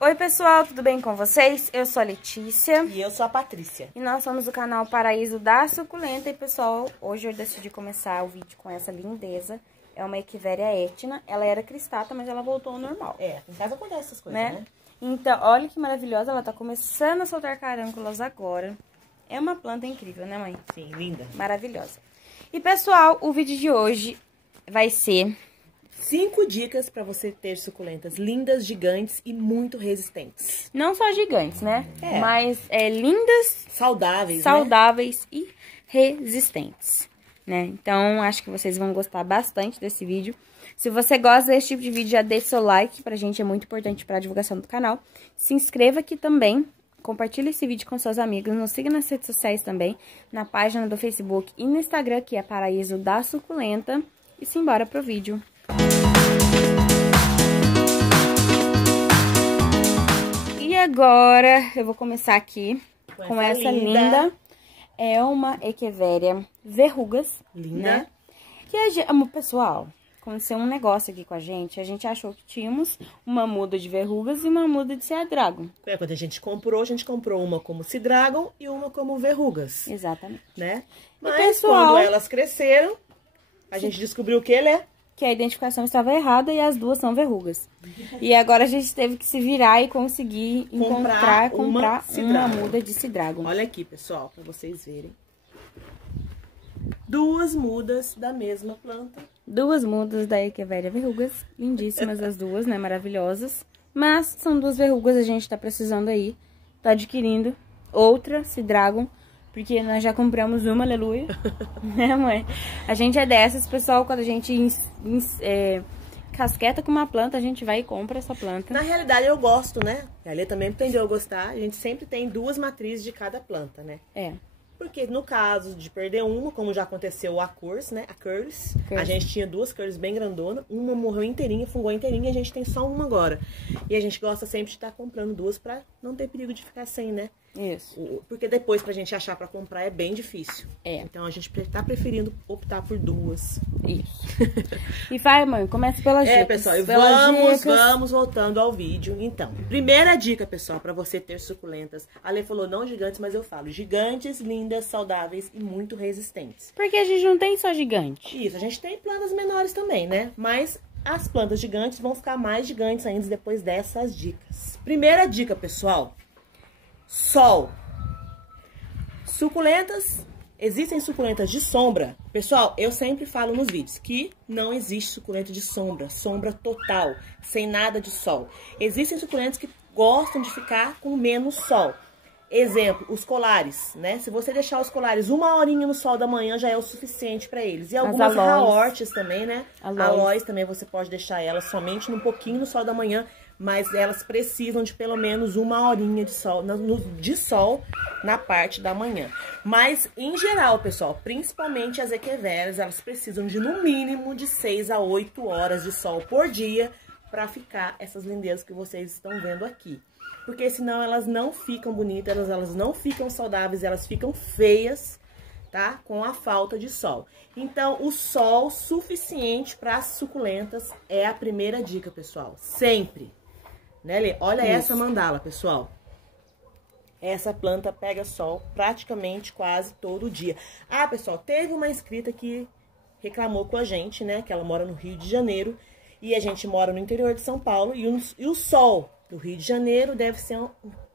Oi pessoal, tudo bem com vocês? Eu sou a Letícia. E eu sou a Patrícia. E nós somos do canal Paraíso da Suculenta. E pessoal, hoje eu decidi começar o vídeo com essa lindeza. É uma Echeveria Etna. Ela era cristata, mas ela voltou ao normal. É, em casa acontece essas coisas, né? Então, olha que maravilhosa. Ela tá começando a soltar carânculas agora. É uma planta incrível, né, mãe? Sim, linda. Maravilhosa. E pessoal, o vídeo de hoje vai ser 5 dicas pra você ter suculentas lindas, gigantes e muito resistentes. não só gigantes, né? É. Mas lindas, Saudáveis, saudáveis e resistentes, né? Então, acho que vocês vão gostar bastante desse vídeo. Se você gosta desse tipo de vídeo, já deixa seu like, pra gente é muito importante pra divulgação do canal. Se inscreva aqui também, compartilhe esse vídeo com seus amigos, nos siga nas redes sociais também, na página do Facebook e no Instagram, que é Paraíso da Suculenta. E simbora pro vídeo. E agora, eu vou começar aqui com essa linda. É uma Echeveria verrugas, Linda. né? Que pessoal, aconteceu um negócio aqui com a gente achou que tínhamos uma muda de verrugas e uma muda de Sea Dragon. Quando a gente comprou uma como Sea Dragon e uma como verrugas. Exatamente. Né? E Mas pessoal, quando elas cresceram, a gente descobriu que ele é... que a identificação estava errada e as duas são verrugas. E agora a gente teve que se virar e conseguir comprar uma muda de Sea Dragon. Olha aqui, pessoal, pra vocês verem. 2 mudas da mesma planta. 2 mudas da Echeveria verrugas, lindíssimas as duas, né, maravilhosas. Mas são 2 verrugas, a gente tá precisando aí, tá adquirindo outra Sea Dragon, porque nós já compramos uma, aleluia, né, mãe? A gente é dessas, pessoal, quando a gente casqueta com uma planta, a gente vai e compra essa planta. Na realidade, eu gosto, né? A Lê também aprendeu a gostar. A gente sempre tem 2 matrizes de cada planta, né? É. Porque no caso de perder uma, como já aconteceu a Curse, né? A Curls. A gente tinha 2 Curls bem grandonas. Uma morreu inteirinha, fungou inteirinha. E a gente tem só uma agora. E a gente gosta sempre de estar comprando 2 pra não ter perigo de ficar sem, né? Isso. Porque depois pra gente achar pra comprar é bem difícil. É. Então a gente tá preferindo optar por 2. Isso. E vai, mãe, começa pelas dicas. Pessoal, e pelas vamos voltando ao vídeo. Então, primeira dica, pessoal, pra você ter suculentas. A Lê falou não gigantes, mas eu falo gigantes, lindas, saudáveis e muito resistentes. Porque a gente não tem só gigante. Isso, a gente tem plantas menores também, né? Mas as plantas gigantes vão ficar mais gigantes ainda depois dessas dicas. Primeira dica, pessoal. Sol. Suculentas, existem suculentas de sombra. Pessoal, eu sempre falo nos vídeos que não existe suculenta de sombra, sombra total, sem nada de sol. Existem suculentas que gostam de ficar com menos sol. Exemplo, os colares, né? Se você deixar os colares 1 horinha no sol da manhã, já é o suficiente para eles. E algumas raortes também, né? Aloes também você pode deixar elas somente um pouquinho no sol da manhã, mas elas precisam de pelo menos 1 horinha de sol, na parte da manhã. Mas, em geral, pessoal, principalmente as Echeverias, elas precisam de no mínimo de 6 a 8 horas de sol por dia para ficar essas lindezas que vocês estão vendo aqui. Porque senão elas não ficam bonitas, elas não ficam saudáveis, elas ficam feias, tá? Com a falta de sol. Então, o sol suficiente para as suculentas é a primeira dica, pessoal. Sempre. Né, Lê? Olha essa mandala, pessoal. Essa planta pega sol praticamente quase todo dia. Ah, pessoal, teve uma inscrita que reclamou com a gente, né? Que ela mora no Rio de Janeiro e a gente mora no interior de São Paulo. E o sol do Rio de Janeiro deve ser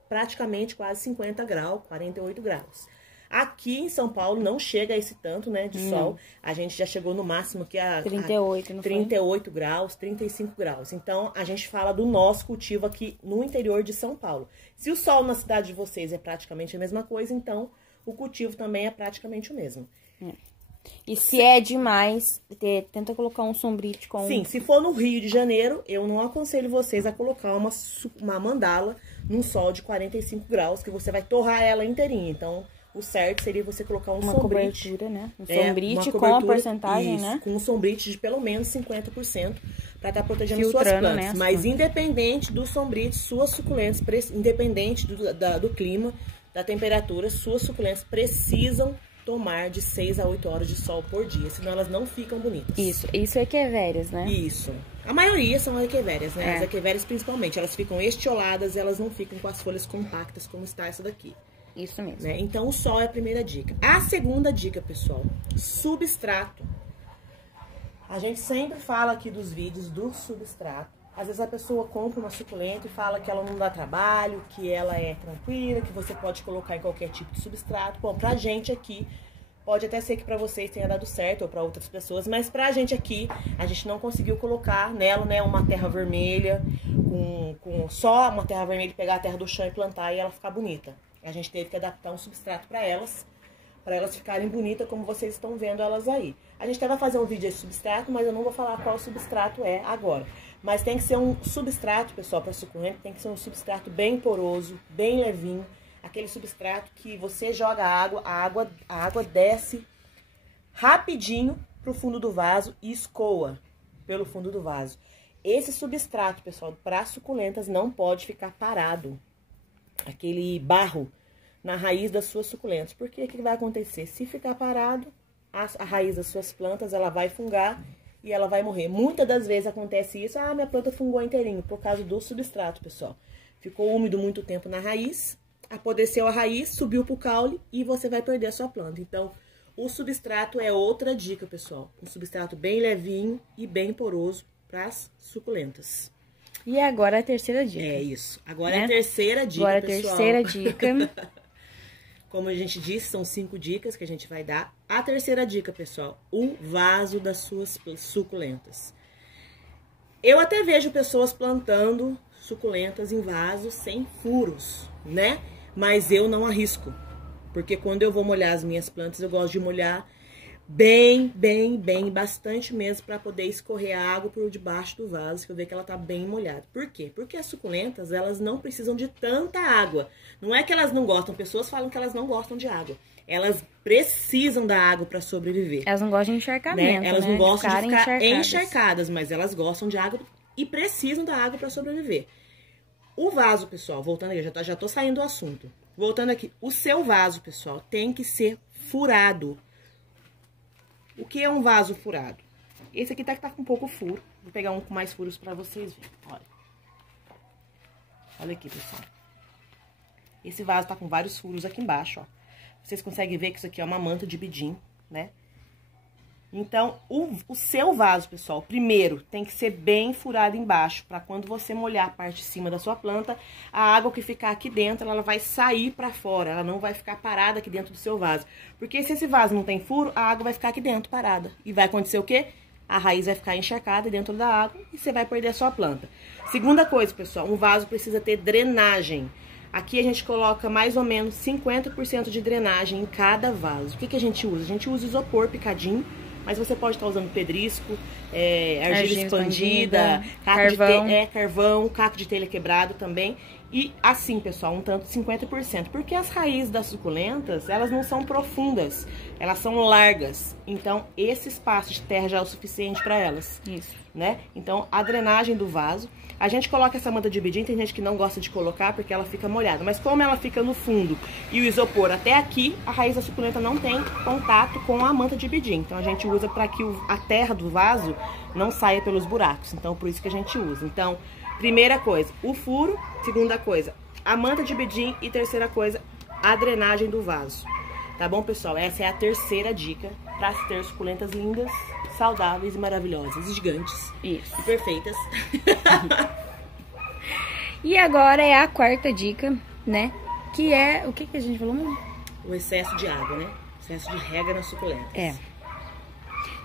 praticamente quase 50 graus, 48 graus. Aqui em São Paulo não chega a esse tanto, né, de sol. A gente já chegou no máximo que a 38 graus, 35 graus. Então, a gente fala do nosso cultivo aqui no interior de São Paulo. Se o sol na cidade de vocês é praticamente a mesma coisa, então o cultivo também é praticamente o mesmo. E se é demais, tenta colocar um sombrite com... Sim, se for no Rio de Janeiro, eu não aconselho vocês a colocar uma mandala num sol de 45 graus, que você vai torrar ela inteirinha. Então, o certo seria você colocar uma sombrite. Cobertura, né? Um sombrite com a porcentagem, isso, né? Com um sombrite de pelo menos 50% para estar protegendo filtrando, suas plantas. Né? Mas independente do sombrite, suas suculentas, independente do clima, da temperatura, suas suculentas precisam tomar de 6 a 8 horas de sol por dia, senão elas não ficam bonitas. Isso é Echeverias, né? Isso. A maioria são equivérias, né? As equivérias principalmente, elas ficam estioladas, elas não ficam com as folhas compactas como está essa daqui. Isso mesmo. Né? Então, o sol é a primeira dica. A segunda dica, pessoal, substrato. A gente sempre fala aqui dos vídeos do substrato. Às vezes a pessoa compra uma suculenta e fala que ela não dá trabalho, que ela é tranquila, que você pode colocar em qualquer tipo de substrato. Bom, pra gente aqui, pode até ser que pra vocês tenha dado certo ou pra outras pessoas, mas pra gente aqui, a gente não conseguiu colocar nela, né, uma terra vermelha, com só uma terra vermelha, pegar a terra do chão e plantar e ela ficar bonita. A gente teve que adaptar um substrato pra elas ficarem bonitas como vocês estão vendo elas aí. A gente até vai fazer um vídeo de substrato, mas eu não vou falar qual substrato é agora. Mas tem que ser um substrato, pessoal, para suculenta, tem que ser um substrato bem poroso, bem levinho. Aquele substrato que você joga a água desce rapidinho pro fundo do vaso e escoa pelo fundo do vaso. Esse substrato, pessoal, para suculentas não pode ficar parado. Aquele barro na raiz das suas suculentas. Porque o que vai acontecer? Se ficar parado, a raiz das suas plantas, ela vai fungar e ela vai morrer. Muitas das vezes acontece isso, minha planta fungou inteirinho, por causa do substrato, pessoal. Ficou úmido muito tempo na raiz, apodreceu a raiz, subiu pro caule e você vai perder a sua planta. Então, o substrato é outra dica, pessoal. Um substrato bem levinho e bem poroso para as suculentas. E agora a terceira dica. É isso. Agora é a terceira dica, agora pessoal. Agora a terceira dica. Como a gente disse, são 5 dicas que a gente vai dar. A terceira dica, pessoal, o vaso das suas suculentas. Eu até vejo pessoas plantando suculentas em vasos sem furos, né? Mas eu não arrisco. Porque quando eu vou molhar as minhas plantas, eu gosto de molhar bem, bastante mesmo, para poder escorrer a água por debaixo do vaso, que eu ver que ela tá bem molhada. Por quê? Porque as suculentas, elas não precisam de tanta água. Não é que elas não gostam, pessoas falam que elas não gostam de água. Elas precisam da água para sobreviver. Elas não gostam de encharcamento, né? Elas não gostam de ficar encharcadas, mas elas gostam de água e precisam da água para sobreviver. O vaso, pessoal, voltando aqui, já tô saindo do assunto. Voltando aqui, o seu vaso, pessoal, tem que ser furado. O que é um vaso furado? Esse aqui tá com um pouco furo. Vou pegar um com mais furos pra vocês verem. Olha. Olha aqui, pessoal. Esse vaso tá com vários furos aqui embaixo, ó. Vocês conseguem ver que isso aqui é uma manta de bidim, né? Então, o seu vaso, pessoal, primeiro, tem que ser bem furado embaixo, pra quando você molhar a parte de cima da sua planta, a água que ficar aqui dentro, ela vai sair pra fora, ela não vai ficar parada aqui dentro do seu vaso. Porque se esse vaso não tem furo, a água vai ficar aqui dentro parada. E vai acontecer o quê? A raiz vai ficar encharcada dentro da água e você vai perder a sua planta. Segunda coisa, pessoal, um vaso precisa ter drenagem. Aqui a gente coloca mais ou menos 50% de drenagem em cada vaso. O que a gente usa? A gente usa isopor picadinho. Mas você pode estar usando pedrisco, argila expandida, carvão, caco de telha quebrado também. E assim, pessoal, um tanto 50%. Porque as raízes das suculentas, elas não são profundas, elas são largas. Então, esse espaço de terra já é o suficiente para elas. Isso. Né? Então, a drenagem do vaso. A gente coloca essa manta de bidim, tem gente que não gosta de colocar porque ela fica molhada. Mas como ela fica no fundo e o isopor até aqui, a raiz da suculenta não tem contato com a manta de bidim. Então, a gente usa para que a terra do vaso não saia pelos buracos. Então, por isso que a gente usa. Então, primeira coisa, o furo. Segunda coisa, a manta de bidim. E terceira coisa, a drenagem do vaso. Tá bom, pessoal? Essa é a terceira dica para ter suculentas lindas, saudáveis e maravilhosas, e gigantes. Isso. E perfeitas. E agora é a quarta dica, né? Que é... O que a gente falou mesmo? O excesso de água, né? Excesso de rega nas suculentas. É.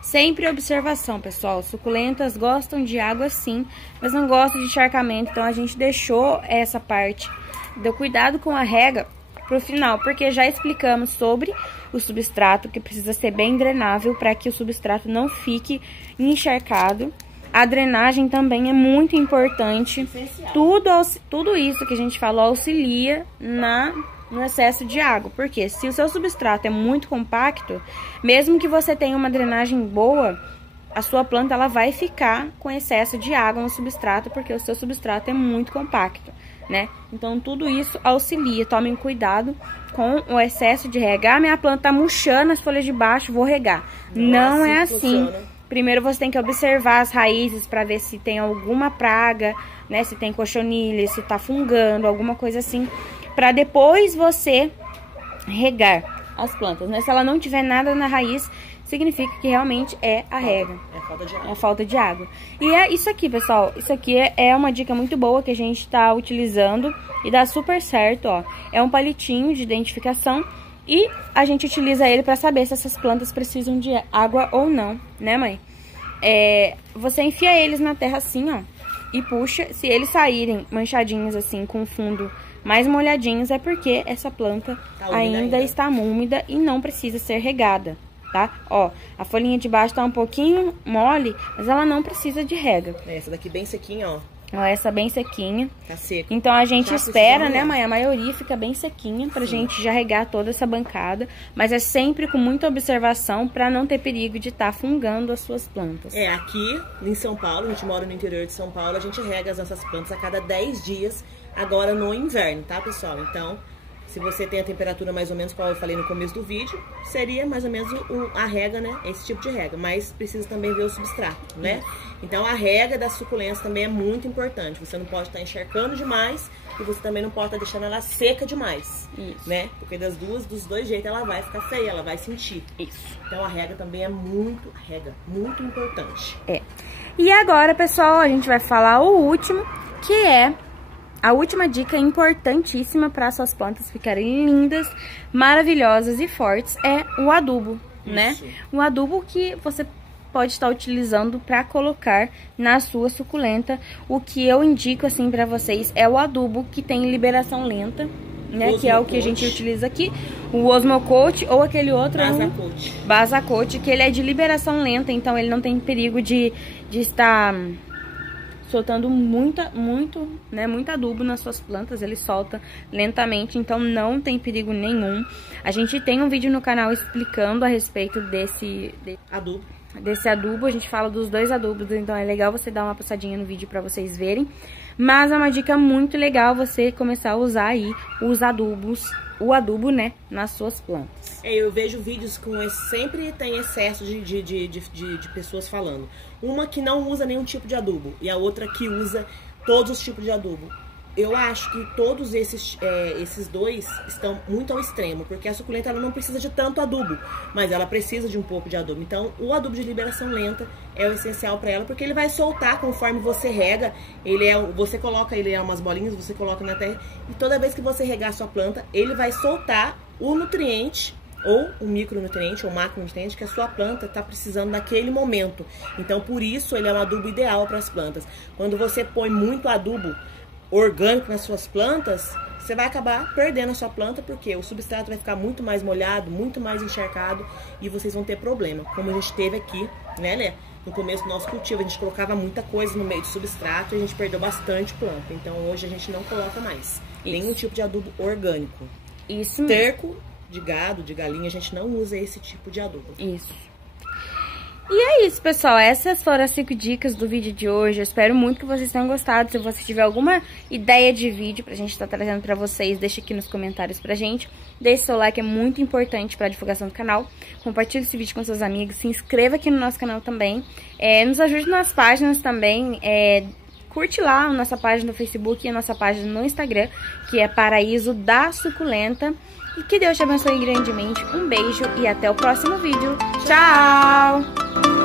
Sempre observação, pessoal. Suculentas gostam de água sim, mas não gostam de encharcamento. Então, a gente deixou essa parte do cuidado com a rega pro final, porque já explicamos sobre o substrato, que precisa ser bem drenável para que o substrato não fique encharcado. A drenagem também é muito importante. Tudo isso que a gente falou auxilia no excesso de água, porque se o seu substrato é muito compacto, mesmo que você tenha uma drenagem boa, a sua planta ela vai ficar com excesso de água no substrato, porque o seu substrato é muito compacto, né? Então, tudo isso auxilia. Tomem cuidado com o excesso de regar. Minha planta tá murchando as folhas de baixo, vou regar. Não é assim. primeiro você tem que observar as raízes para ver se tem alguma praga, né? Se tem cochonilha, se tá fungando, alguma coisa assim, para depois você regar as plantas, né? Se ela não tiver nada na raiz, significa que realmente é a rega. É falta de água. É falta de água. E é isso aqui, pessoal. Isso aqui é uma dica muito boa que a gente tá utilizando e dá super certo, ó. É um palitinho de identificação e a gente utiliza ele para saber se essas plantas precisam de água ou não, né, mãe? Você enfia eles na terra assim, ó, e puxa. Se eles saírem manchadinhos assim, com o fundo mais molhadinhos, é porque essa planta ainda está úmida e não precisa ser regada, tá? Ó, a folhinha de baixo tá um pouquinho mole, mas ela não precisa de rega. Essa daqui bem sequinha, ó. Ó, essa bem sequinha. Tá seca. Então a gente espera, né, mãe? A maioria fica bem sequinha pra gente já regar toda essa bancada. Mas é sempre com muita observação pra não ter perigo de estar fungando as suas plantas. Aqui em São Paulo, a gente mora no interior de São Paulo, a gente rega as nossas plantas a cada 10 dias, agora no inverno, tá, pessoal? Então, se você tem a temperatura mais ou menos, como eu falei no começo do vídeo, seria mais ou menos a rega, né? Esse tipo de rega. Mas precisa também ver o substrato, né? Então, a rega das suculentas também é muito importante. Você não pode estar encharcando demais e você também não pode estar deixando ela seca demais, né? Porque dos dois jeitos ela vai ficar feia, ela vai sentir. Isso. Então, a rega também é muito importante. E agora, pessoal, a gente vai falar o último, que é... A última dica importantíssima para suas plantas ficarem lindas, maravilhosas e fortes é o adubo, né? O adubo que você pode estar utilizando para colocar na sua suculenta. O que eu indico assim para vocês é o adubo que tem liberação lenta, né? Que é o que a gente utiliza aqui, o Osmocote ou aquele outro Basacote, que ele é de liberação lenta, então ele não tem perigo de estar soltando muito adubo nas suas plantas. Ele solta lentamente, então não tem perigo nenhum. A gente tem um vídeo no canal explicando a respeito desse adubo. A gente fala dos dois adubos, então é legal você dar uma passadinha no vídeo pra vocês verem. Mas é uma dica muito legal você começar a usar aí o adubo, né, nas suas plantas. Eu vejo vídeos com sempre tem excesso de pessoas falando. Uma que não usa nenhum tipo de adubo e a outra que usa todos os tipos de adubo. Eu acho que todos esses dois estão muito ao extremo, porque a suculenta ela não precisa de tanto adubo, mas ela precisa de um pouco de adubo. Então, o adubo de liberação lenta é o essencial para ela, porque ele vai soltar conforme você rega. Você coloca umas bolinhas, você coloca na terra, e toda vez que você regar a sua planta, ele vai soltar o nutriente, ou o micronutriente ou macronutriente que a sua planta está precisando naquele momento. Então, por isso, ele é um adubo ideal para as plantas. Quando você põe muito adubo orgânico nas suas plantas, você vai acabar perdendo a sua planta, porque o substrato vai ficar muito mais molhado, muito mais encharcado, e vocês vão ter problema, como a gente teve aqui, né? No começo do nosso cultivo, a gente colocava muita coisa no meio do substrato e a gente perdeu bastante planta. Então, hoje a gente não coloca mais nenhum tipo de adubo orgânico. Isso mesmo. Esterco de gado, de galinha, a gente não usa esse tipo de adubo. Isso. E é isso, pessoal. Essas foram as 5 dicas do vídeo de hoje. Eu espero muito que vocês tenham gostado. Se você tiver alguma ideia de vídeo pra gente estar trazendo pra vocês, deixa aqui nos comentários pra gente. Deixe seu like, é muito importante pra divulgação do canal. Compartilhe esse vídeo com seus amigos. Se inscreva aqui no nosso canal também. Nos ajude nas páginas também. Curte lá a nossa página no Facebook e a nossa página no Instagram, que é Paraíso da Suculenta. E que Deus te abençoe grandemente. Um beijo e até o próximo vídeo. Tchau!